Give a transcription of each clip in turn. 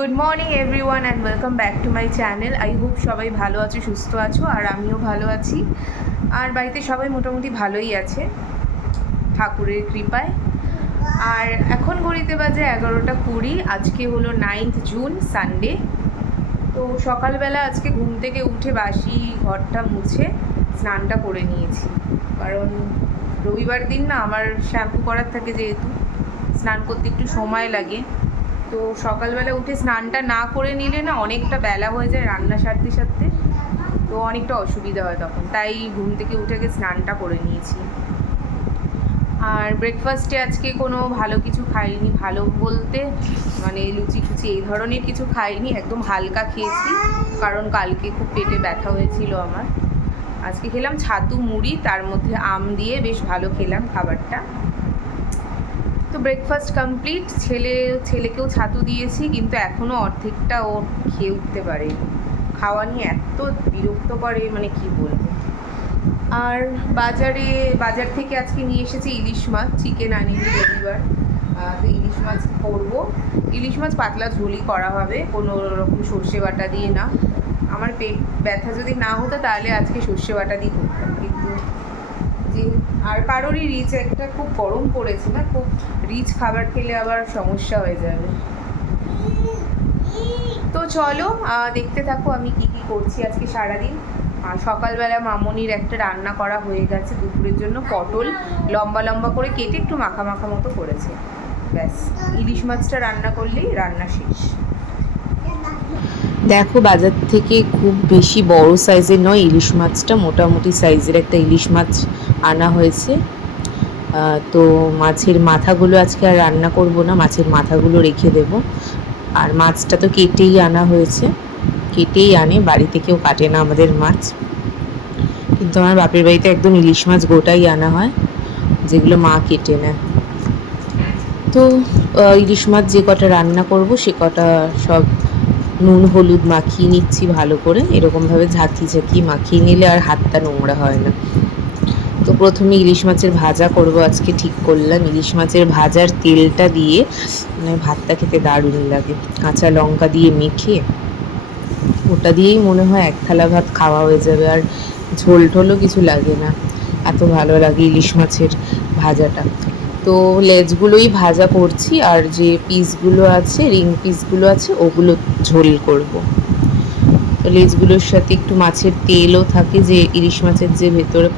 Good morning everyone and welcome back to my channel I hope সবাই ভালো আছো, সুস্থ আছো, আর আমিও ভালো আছি। আর বাড়িতে সবাই মোটামুটি ভালোই আছে, ঠাকুরের কৃপায়। আর এখন ঘড়িতে বাজে এগারোটা কুড়ি, আজকে হলো নাইন্থ জুন সানডে তো সকালবেলা আজকে ঘুম থেকে উঠে বাসি ঘরটা মুছে, স্নানটা করে নিয়েছি। কারণ রবিবার দিন না আমার শ্যাম্পু করার থাকে যেহেতু, স্নান করতে একটু সময় লাগে। তো সকালবেলা উঠে স্নানটা না করে নিলে না অনেকটা বেলা হয়ে যায় রান্না সারতে সারতে। তো অনেকটা অসুবিধা হয় তখন। তাই ঘুম থেকে উঠে গিয়ে স্নানটা করে নিয়েছি। আর ব্রেকফাস্টে আজকে কোনো ভালো কিছু খাইনি, ভালো বলতে মানে লুচি ফুচি এই ধরনের কিছু খাইনি, একদম হালকা খেয়েছি। কারণ কালকে খুব পেটে ব্যথা হয়েছিল আমার। আজকে খেলাম ছাতু মুড়ি, তার মধ্যে আম দিয়ে বেশ ভালো খেলাম খাবারটা। তো ব্রেকফাস্ট কমপ্লিট ছেলে, ছেলেকেও ছাতু দিয়েছি, কিন্তু এখনও অর্ধেকটা ও খেয়ে উঠতে পারেনি। খাওয়া নিয়ে এত বিরক্ত করে মানে কি বলব? আর বাজারে, বাজার থেকে আজকে নিয়ে এসেছি ইলিশ মাছ চিকেন আনিনি রবিবার। তো ইলিশ মাছ করব। ইলিশ মাছ পাতলা ঝোলই করা হবে, কোনো রকম সর্ষে বাটা দিয়ে না। আমার পেট ব্যথা যদি না হতো তাহলে আজকে সর্ষে বাটা দিয়ে করতাম, কিন্তু আর কারোরই রিচ একটা খুব গরম পড়েছে না, খুব রিচ খাবার খেলে আবার সমস্যা হয়ে যাবে। তো চলো দেখতে থাকো আমি কি কি করছি আজকে সারাদিন। আর সকালবেলা মামনির একটা রান্না করা হয়ে গেছে দুপুরের জন্য, পটল লম্বা লম্বা করে কেটে একটু মাখা মাখা মতো করেছে। ব্যাস, ইলিশ মাছটা রান্না করলেই রান্না শেষ। দেখো, বাজার থেকে খুব বেশি বড় সাইজের নয়, ইলিশ মাছটা মোটামুটি সাইজের একটা ইলিশ মাছ। আনা হয়েছে। তো মাছের মাথাগুলো আজকে আর রান্না করব না, মাছের মাথাগুলো রেখে দেব। আর মাছটা তো কেটেই আনা হয়েছে। কেটেই আনে বাড়িতে কেউ কাটে না আমাদের মাছ। কিন্তু আমার বাপের বাড়িতে একদম ইলিশ মাছ গোটাই আনা হয়, যেগুলো মা কেটে নেয়। তো ইলিশ মাছ যে কটা রান্না করব, সে কটা সব নুন, হলুদ মাখিয়ে নিচ্ছি ভালো করে। এরকমভাবে ঝাঁকি ঝাঁকি মাখিয়ে নিলে আর হাতটা নোংরা হয় না। প্রথমে ইলিশ মাছের ভাজা করব, আজকে ঠিক করলাম। ইলিশ মাছের ভাজার তেলটা দিয়ে মানে ভাতটা খেতে দারুণ লাগে। কাঁচা লঙ্কা দিয়ে মেখে, ওটা দিয়েই মনে হয় এক থালা ভাত খাওয়া হয়ে যাবে, আর ঝোল টোলও কিছু লাগে না। এত ভালো লাগে ইলিশ মাছের ভাজাটা। তো লেজগুলোই ভাজা করছি, আর যে পিসগুলো আছে রিং পিসগুলো আছে, ওগুলো ঝোল করব। লেজগুলোর সাথে একটু মাছের তেলও থাকে, যে ইলিশ মাছের যে ভেতরে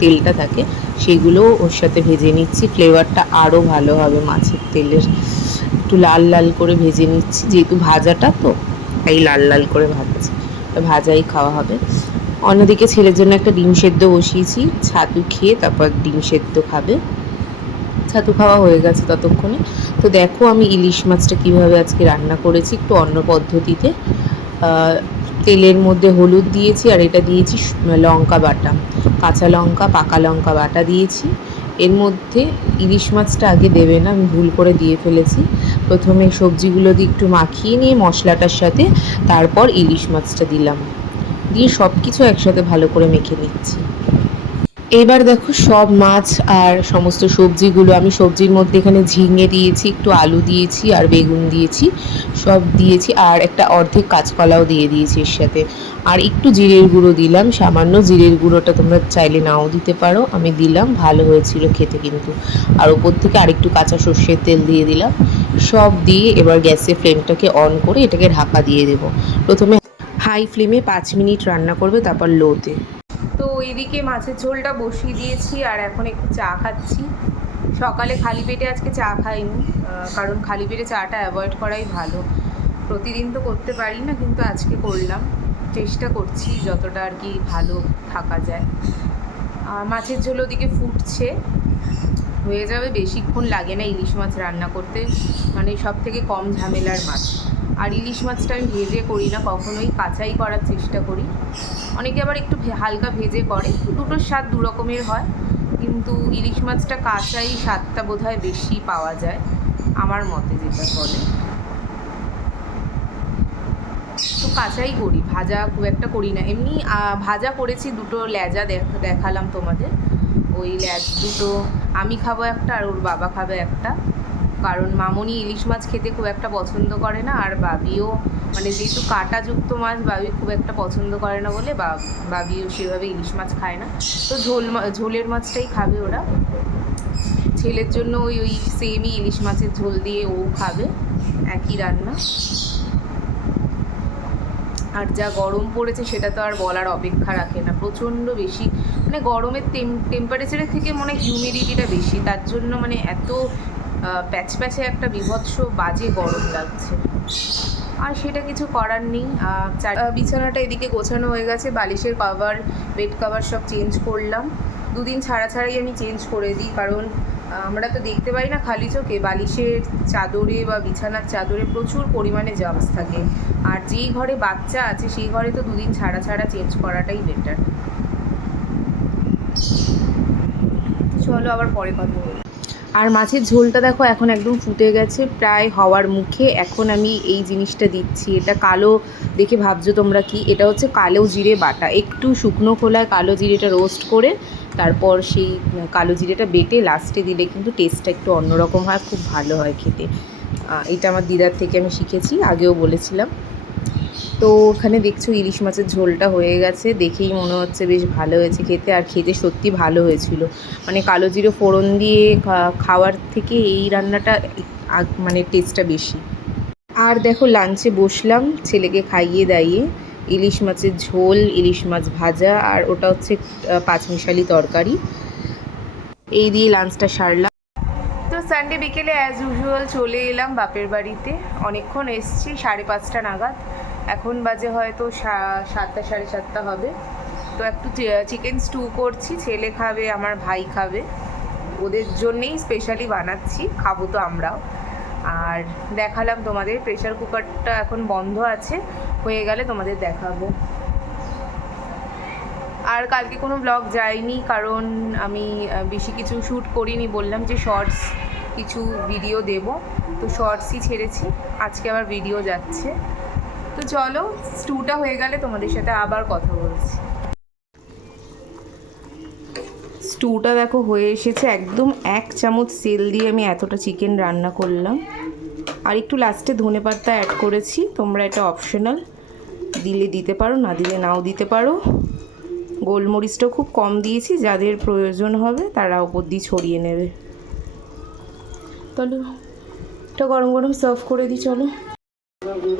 তেলটা থাকে, সেগুলো ওর সাথে ভেজে নিচ্ছি। ফ্লেভারটা আরও ভালো হবে মাছের তেলের। একটু লাল লাল করে ভেজে নিচ্ছি, যেহেতু ভাজাটা তো, তাই লাল লাল করে ভাজছি। ভাজাই খাওয়া হবে। অন্যদিকে ছেলের জন্য একটা ডিম সেদ্ধ বসিয়েছি, ছাতু খেয়ে তারপর ডিম সেদ্ধ খাবে। ছাতু খাওয়া হয়ে গেছে ততক্ষণে। তো দেখো আমি ইলিশ মাছটা কীভাবে আজকে রান্না করেছি, একটু অন্য পদ্ধতিতে। তেলের মধ্যে হলুদ দিয়েছি আর এটা দিয়েছি লঙ্কা বাটা, কাঁচা লঙ্কা, পাকা লঙ্কা বাটা দিয়েছি। এর মধ্যে ইলিশ মাছটা আগে দেবে না, আমি ভুল করে দিয়ে ফেলেছি। প্রথমে সবজিগুলো দিয়ে একটু মাখিয়ে নিয়ে মশলাটার সাথে তারপর ইলিশ মাছটা দিলাম। দিয়ে সব কিছু একসাথে ভালো করে মেখে নিচ্ছি। এবার দেখো সব মাছ আর সমস্ত সবজিগুলো আমি সবজির মধ্যে এখানে ঝিঙে দিয়েছি, একটু আলু দিয়েছি আর বেগুন দিয়েছি, সব দিয়েছি আর একটা অর্ধেক কাঁচকলাও দিয়ে দিয়েছি এর সাথে। আর একটু জিরের গুঁড়ো দিলাম, সামান্য জিরের গুঁড়োটা তোমরা চাইলে নাও দিতে পারো, আমি দিলাম, ভালো হয়েছিল খেতে কিন্তু। আর ওপর থেকে আরেকটু কাঁচা সর্ষের তেল দিয়ে দিলাম, সব দিয়ে এবার গ্যাসের ফ্লেমটাকে অন করে এটাকে ঢাকা দিয়ে দেবো। প্রথমে হাই ফ্লেমে পাঁচ মিনিট রান্না করবে, তারপর লোতে। তো এদিকে মাছের ঝোলটা বসিয়ে দিয়েছি আর এখন একটু চা খাচ্ছি। সকালে খালি পেটে আজকে চা খাইনি কারণ খালি পেটে চাটা অ্যাভয়েড করাই ভালো। প্রতিদিন তো করতে পারি না, কিন্তু আজকে করলাম। চেষ্টা করছি যতটা আর কি ভালো থাকা যায়। মাছের ঝোল ওদিকে ফুটছে। হয়ে যাবে, বেশিক্ষণ লাগে না ইলিশ মাছ রান্না করতে। মানে সব থেকে কম ঝামেলার মাছ। আর ইলিশ মাছটা আমি ভেজে করি না, কখনোই কাঁচাই করার চেষ্টা করি। অনেকে আবার একটু হালকা ভেজে করে। দুটোর স্বাদ দু রকমের হয়, কিন্তু ইলিশ মাছটা কাঁচাই স্বাদটা বোধহয় বেশি পাওয়া যায়, আমার মতে যেটা বলে। তো কাঁচাই করি, ভাজা খুব একটা করি না। এমনি ভাজা করেছি দুটো দেখ- দেখালাম তোমাদের। ওই ল্যাজ দুটো, আমি খাব একটা আর ওর বাবা খাবে একটা। কারণ মামনি ইলিশ মাছ খেতে খুব একটা পছন্দ করে না, আর বাবিও মানে যেহেতু কাঁটাযুক্ত মাছ, বাবি খুব একটা পছন্দ করে না বলে বাবিও সেভাবে ইলিশ মাছ খায় না। তো ঝোল ঝোলের মাছটাই খাবে ওরা। ছেলের জন্য ওই ওই সেমই ইলিশ মাছের ঝোল দিয়ে ও খাবে, একই রান্না। আর যা গরম পড়েছে সেটা তো আর বলার অপেক্ষা রাখে না, প্রচণ্ড বেশি। মানে গরমের টেম্পারেচারের থেকে মনে হয় হিউমিডিটিটা বেশি, তার জন্য মানে এত প্যাচ প্যাচে একটা বিভৎস বাজে গরম লাগছে। আর সেটা কিছু করার নেই। বিছানাটা এদিকে গোছানো হয়ে গেছে, বালিশের কভার বেড কভার সব চেঞ্জ করলাম। দুদিন ছাড়া ছাড়াই আমি চেঞ্জ করে দিই, কারণ আমরা তো দেখতে পাই না খালি চোখে, বালিশের চাদরে বা বিছানার চাদরে প্রচুর পরিমাণে জামস থাকে। আর যেই ঘরে বাচ্চা আছে, সেই ঘরে তো দুদিন ছাড়া ছাড়া চেঞ্জ করাটাই বেটার চলো আবার পরে কথা বলি। আর মাছের ঝোলটা দেখো এখন একদম ফুটে গেছে প্রায় হওয়ার মুখে। এখন আমি এই জিনিসটা দিচ্ছি। এটা কালো দেখে ভাবছ তোমরা কি? এটা হচ্ছে কালো জিরে বাটা। একটু শুকনো খোলায় কালো জিরেটা রোস্ট করে তারপর সেই কালো জিরেটা বেটে লাস্টে দিলে কিন্তু টেস্টটা একটু অন্যরকম হয়, খুব ভালো হয় খেতে। এটা আমার দিদার থেকে আমি শিখেছি, আগেও বলেছিলাম। তো ওখানে দেখছ ইলিশ মাছের ঝোলটা হয়ে গেছে, দেখেই মনে হচ্ছে বেশ ভালো হয়েছে খেতে, আর খেতে সত্যি ভালো হয়েছিল। মানে কালো জিরে ফোড়ন দিয়ে খাওয়ার থেকে এই রান্নাটা মানে টেস্টটা বেশি। আর দেখো লাঞ্চে বসলাম, ছেলেকে খাইয়ে দাইয়ে, ইলিশ মাছের ঝোল, ইলিশ মাছ ভাজা, আর ওটা হচ্ছে পাঁচমিশালি তরকারি। এই দিয়ে লাঞ্চটা সারলাম। তো সানডে বিকেলে অ্যাজ ইউজুয়াল চলে এলাম বাপের বাড়িতে। অনেকক্ষণ এসছি, সাড়ে পাঁচটা নাগাদ। এখন বাজে হয়তো সাতটা, সাড়ে সাতটা হবে। তো একটু চিকেন স্টু করছি, ছেলে খাবে, আমার ভাই খাবে। ওদের জন্যেই স্পেশালি বানাচ্ছি, খাব তো আমরাও। আর দেখালাম তোমাদের প্রেশার কুকারটা এখন বন্ধ আছে, হয়ে গেলে তোমাদের দেখাবো। আর কালকে কোনো ব্লগ যায়নি কারণ আমি বেশি কিছু শ্যুট করিনি, বললাম যে শর্টস কিছু ভিডিও দেব। তো শর্টসই ছেড়েছি, আজকে আবার ভিডিও যাচ্ছে। তো চলো স্টুটা হয়ে গেলে তোমাদের সাথে আবার কথা বলছি। স্টুটা দেখো হয়ে এসেছে একদম এক চামচ তেল দিয়ে আমি এতটা চিকেন রান্না করলাম। আর একটু লাস্টে ধনে পাতা অ্যাড করেছি তোমরা এটা অপশনাল দিলে দিতে পারো না দিলে নাও দিতে পারো। গোলমরিচটাও খুব কম দিয়েছি যাদের প্রয়োজন হবে তারা ওপর দিয়ে ছড়িয়ে নেবে। চলো এটা গরম গরম সার্ভ করে দিই চলো। আমরা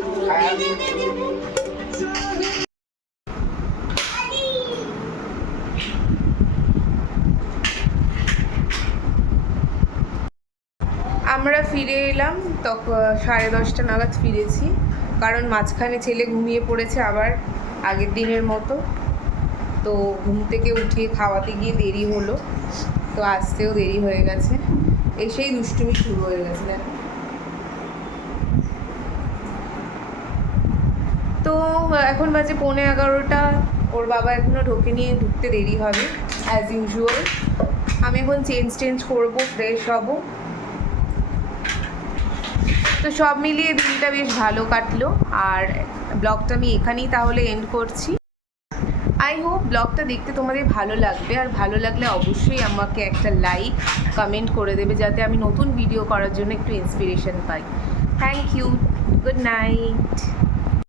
ফিরে এলাম তখন সাড়ে দশটা নাগাদ ফিরেছি, কারণ মাঝখানে ছেলে ঘুমিয়ে পড়েছে আবার আগের দিনের মতো। তো ঘুম থেকে উঠিয়ে খাওয়াতে গিয়ে দেরি হলো, তো আসতেও দেরি হয়ে গেছে। এসেই দুষ্টুমি শুরু হয়ে গেছে দেখো তো এখন বাজে পৌনে এগারোটা। ওর বাবা এখনও ঢোকে নিয়ে ঢুকতে দেরি হবে অ্যাজ ইউজুয়াল আমি এখন চেঞ্জ টেঞ্জ করব ফ্রেশ হব। তো সব মিলিয়ে দিনটা বেশ ভালো কাটলো, আর ব্লগটা আমি এখানেই তাহলে এন্ড করছি। আই হোপ ব্লগটা দেখতে তোমাদের ভালো লাগবে, আর ভালো লাগলে অবশ্যই আমাকে একটা লাইক কমেন্ট করে দেবে, যাতে আমি নতুন ভিডিও করার জন্য একটু inspiration pi. Thank you good night